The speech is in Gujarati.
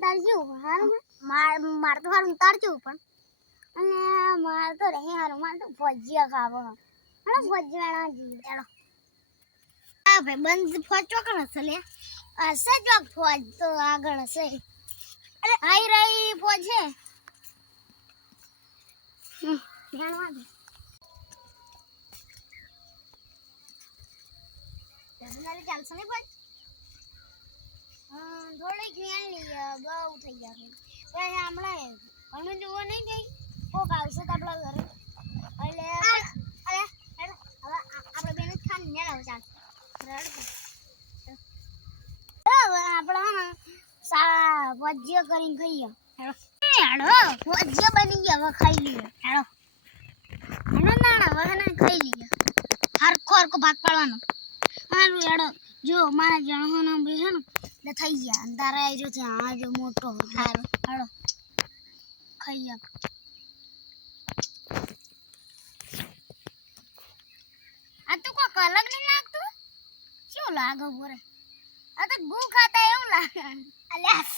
તાર જેવું હારું માર તો હારું તાર જેવું પણ અને માર તો રહે હારું માર તો ભજીયા ખાવો હા ભજીયા જી ચાલો આ ભાઈ બંધ ફોજ ચોકણ હશે લે હશે ચોક ફોજ તો આગળ હશે અરે આઈ રહી ફોજ છે જાણવા દે જલ્દી ચાલશે ને ફોજ થોડીક વેણી બહુ થઈ ગયા ભાઈ હમણાં ઘણું જોવા નહીં ગઈ કોક આવશે તો આપણા ઘરે એટલે અરે હવે આપણે બેન ખાન ને લાવ ચાલ આપણે સા ભજીયા કરીને ખાઈએ હેડો ભજીયા બની ગયા હવે ખાઈ લઈએ હેડો હેડો ના હવે ને ખાઈ લઈએ હરખો હરખો ભાગ પાડવાનો હારું હેડો જો મારા જણહોના બી છે ને થઈ ગયા તારા આવી રહ્યો છે આ જો મોટો હારો હાલો ખાઈ આપ આ તો કોક અલગ નહીં લાગતું શું લાગે બોરે આ તો ગુ ખાતા એવું લાગે અલ્યા